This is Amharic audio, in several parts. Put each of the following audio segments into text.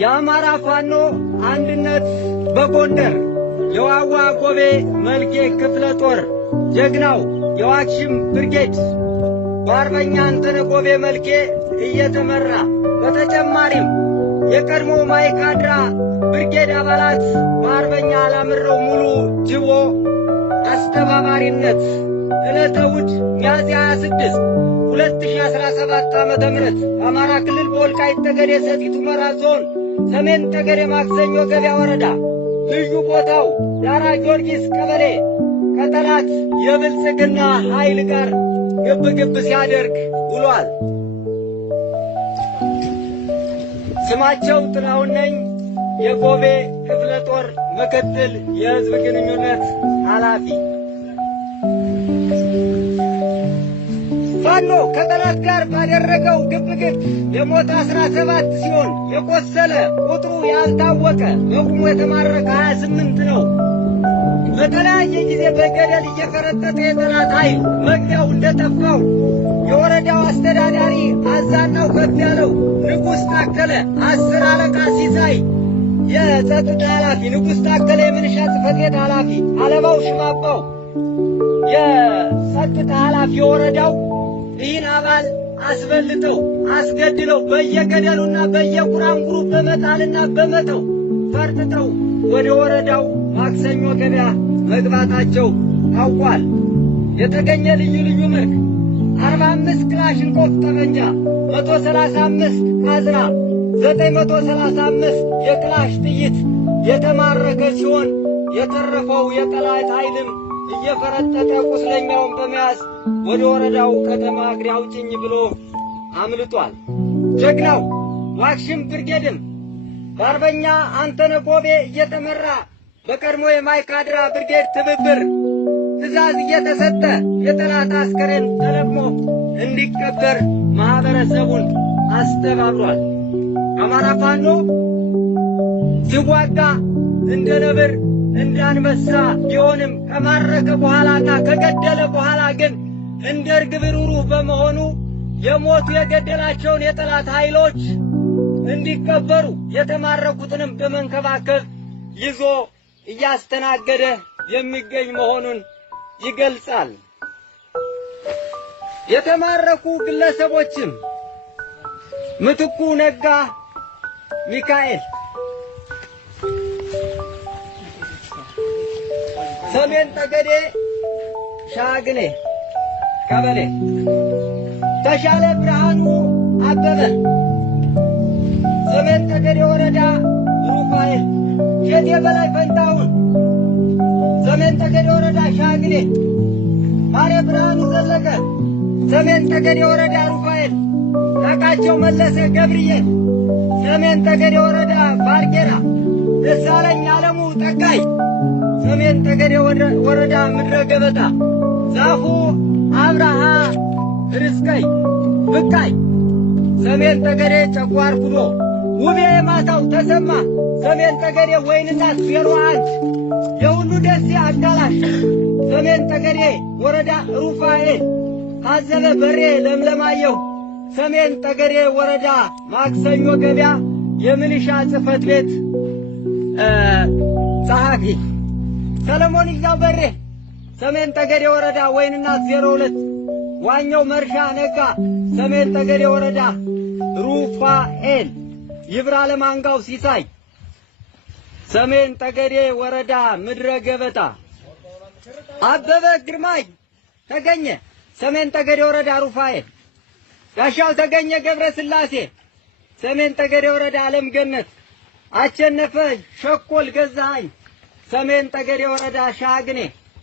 የአማራ ፋኖ አንድነት በጎንደር የዋዋ ጎቤ መልኬ ክፍለ ጦር ጀግናው የዋክሽም ብርጌድ በአርበኛ አንተነህ ጎቤ መልኬ እየተመራ በተጨማሪም የቀድሞ ማይካድራ ብርጌድ አባላት በአርበኛ አላምረው ሙሉ ጅቦ አስተባባሪነት ዕለተ እሑድ ሚያዝያ 26 2017 ዓ.ም አማራ ክልል በወልቃይት ጠገዴ ሰቲት ሁመራ ዞን ሰሜን ጠገዴ ማክሰኞ ገበያ ወረዳ ልዩ ቦታው ዳራ ጊዮርጊስ ቀበሌ ከጠላት የብልጽግና ኃይል ጋር ግብ ሲያደርግ ውሏል። ስማቸው ጥላሁን ነኝ። የጎቤ ክፍለ ጦር ምክትል የሕዝብ ግንኙነት ኃላፊ። ፋኖ ከጠላት ጋር ባደረገው ግብግብ የሞተ 17 ሲሆን የቆሰለ ቁጥሩ ያልታወቀ በቁሙ የተማረከ 28 ነው። በተለያየ ጊዜ በገደል እየፈረጠጠ የጠላት ኃይል መግቢያው እንደጠፋው የወረዳው አስተዳዳሪ አዛናው ከፍ ያለው ንጉሥ ታከለ 10 አለቃ ሲሳይ የጸጥታ ኃላፊ፣ ንጉሥ ታከለ የምንሻ ጽሕፈት ቤት ኃላፊ፣ አለባው ሽማባው የጸጥታ ኃላፊ የወረዳው ይህን አባል አስበልጠው አስገድለው በየገደሉና በየጉራንጉሩ በመጣልና በመተው ፈርጥጠው ወደ ወረዳው ማክሰኞ ገበያ መግባታቸው ታውቋል። የተገኘ ልዩ ልዩ ምርክ 45 ክላሽንኮቭ ጠመንጃ፣ 135 ካዝና፣ 935 የክላሽ ጥይት የተማረከ ሲሆን የተረፈው የጠላት ኃይልም እየፈረጠጠ ቁስለኛውን በመያዝ ወደ ወረዳው ከተማ እግሬ አውጭኝ ብሎ አምልጧል። ጀግናው ዋክሽም ብርጌድም በአርበኛ አንተነህ ጎቤ እየተመራ በቀድሞ የማይካድራ ብርጌድ ትብብር ትእዛዝ እየተሰጠ የጠላት አስከሬን ተለቅሞ እንዲቀበር ማህበረሰቡን አስተባብሯል። አማራ ፋኖ ሲዋጋ እንደ ነብር እንደ አንበሳ ቢሆንም ከማረከ በኋላና ከገደለ በኋላ ግን እንደ እርግብ ሩህሩህ በመሆኑ የሞቱ የገደላቸውን የጠላት ኃይሎች እንዲቀበሩ የተማረኩትንም በመንከባከብ ይዞ እያስተናገደ የሚገኝ መሆኑን ይገልጻል። የተማረኩ ግለሰቦችም ምትኩ ነጋ ሚካኤል ሰሜን ጠገዴ ሻግኔ ቀበሌ፣ ተሻለ ብርሃኑ አበበ ሰሜን ጠገዴ ወረዳ ሩፋኤል፣ ሼቴ በላይ ፈንታውን ሰሜን ጠገዴ ወረዳ ሻግኔ፣ ማሬ ብርሃኑ ዘለቀ ሰሜን ጠገዴ ወረዳ ሩፋኤል፣ ታቃቸው መለሰ ገብርዬ ሰሜን ጠገዴ ወረዳ ባርጌራ፣ ደሳለኝ ዓለሙ ጠጋይ ሰሜን ጠገዴ ወረዳ ምድረ ገበታ፣ ዛፉ አብርሃ ርስቀይ ብቃይ ሰሜን ጠገዴ ጨጓር ኩዶ፣ ውቤ የማታው ተሰማ ሰሜን ጠገዴ ወይንናት 01 የሁሉ ደሴ አዳላሽ ሰሜን ጠገዴ ወረዳ ሩፋኤል፣ ታዘበ በሬ ለምለማየሁ ሰሜን ጠገዴ ወረዳ ማክሰኞ ገበያ የምንሻ ጽሕፈት ቤት ጸሐፊ፣ ሰለሞን ይግዛው በሬ ሰሜን ጠገዴ ወረዳ ወይንናት 02 ዋኛው መርሻ ነጋ ሰሜን ጠገዴ ወረዳ ሩፋኤል፣ ይብራ ለማንጋው ሲሳይ ሰሜን ጠገዴ ወረዳ ምድረ ገበታ፣ አበበ ግርማይ ተገኘ ሰሜን ጠገዴ ወረዳ ሩፋኤል፣ ጋሻው ተገኘ ገብረ ስላሴ ሰሜን ጠገዴ ወረዳ ዓለም ገነት፣ አቸነፈ ሸኮል ገዛኸኝ ሰሜን ጠገዴ ወረዳ ሻግኔ፣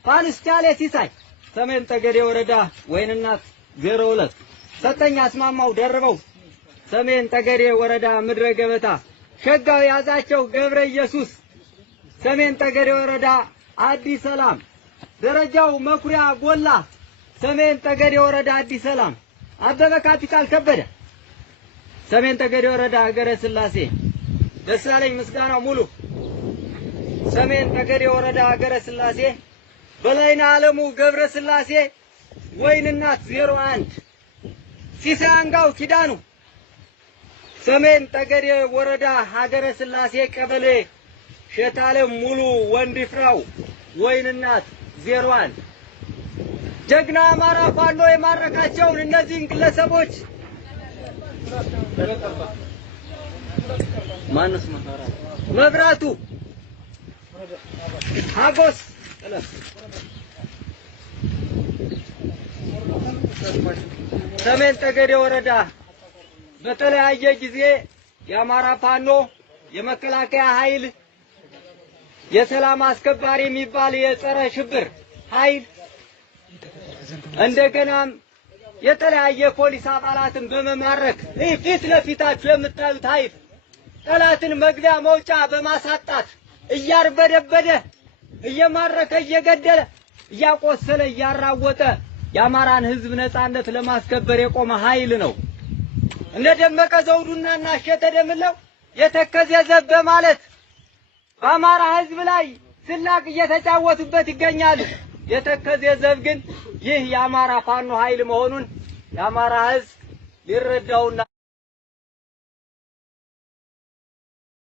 ፋንስቻሌ ሲሳይ ሰሜን ጠገዴ ወረዳ ወይንናት 02፣ ሰጠኝ አስማማው ደርበው ሰሜን ጠገዴ ወረዳ ምድረ ገበታ፣ ሸጋው ያዛቸው ገብረ ኢየሱስ ሰሜን ጠገዴ ወረዳ አዲስ ሰላም፣ ደረጃው መኩሪያ ጎላ ሰሜን ጠገዴ ወረዳ አዲስ ሰላም፣ አበበ ካፒታል ከበደ ሰሜን ጠገዴ ወረዳ ሀገረ ስላሴ፣ ደሳለኝ ምስጋናው ሙሉ ሰሜን ጠገዴ ወረዳ ሀገረ ስላሴ፣ በላይና ዓለሙ ገብረ ስላሴ ወይንናት 01፣ ሲሳይ አንጋው ኪዳኑ ሰሜን ጠገዴ ወረዳ ሀገረ ስላሴ ቀበሌ ሸታለም ሙሉ ወንድፍራው ወይንናት 01 ጀግና አማራ ፋኖ የማረካቸውን እነዚህን ግለሰቦች ማንስ መብራቱ ሀጎስ ሰሜን ጠገዴ ወረዳ በተለያየ ጊዜ የአማራ ፋኖ የመከላከያ ኃይል የሰላም አስከባሪ የሚባል የጸረ ሽብር ኃይል እንደገናም የተለያየ ፖሊስ አባላትን በመማረክ ፊት ለፊታችሁ የምታዩት ኃይል ጠላትን መግቢያ መውጫ በማሳጣት እያርበደበደ እየማረከ እየገደለ እያቆሰለ እያራወጠ የአማራን ሕዝብ ነጻነት ለማስከበር የቆመ ኃይል ነው። እነ ደመቀ ዘውዱና እና እሸተ ደምለው የተከዜ ዘብ በማለት በአማራ ሕዝብ ላይ ስላቅ እየተጫወቱበት ይገኛሉ። የተከዜ ዘብ ግን ይህ የአማራ ፋኖ ኃይል መሆኑን የአማራ ሕዝብ ሊረዳውና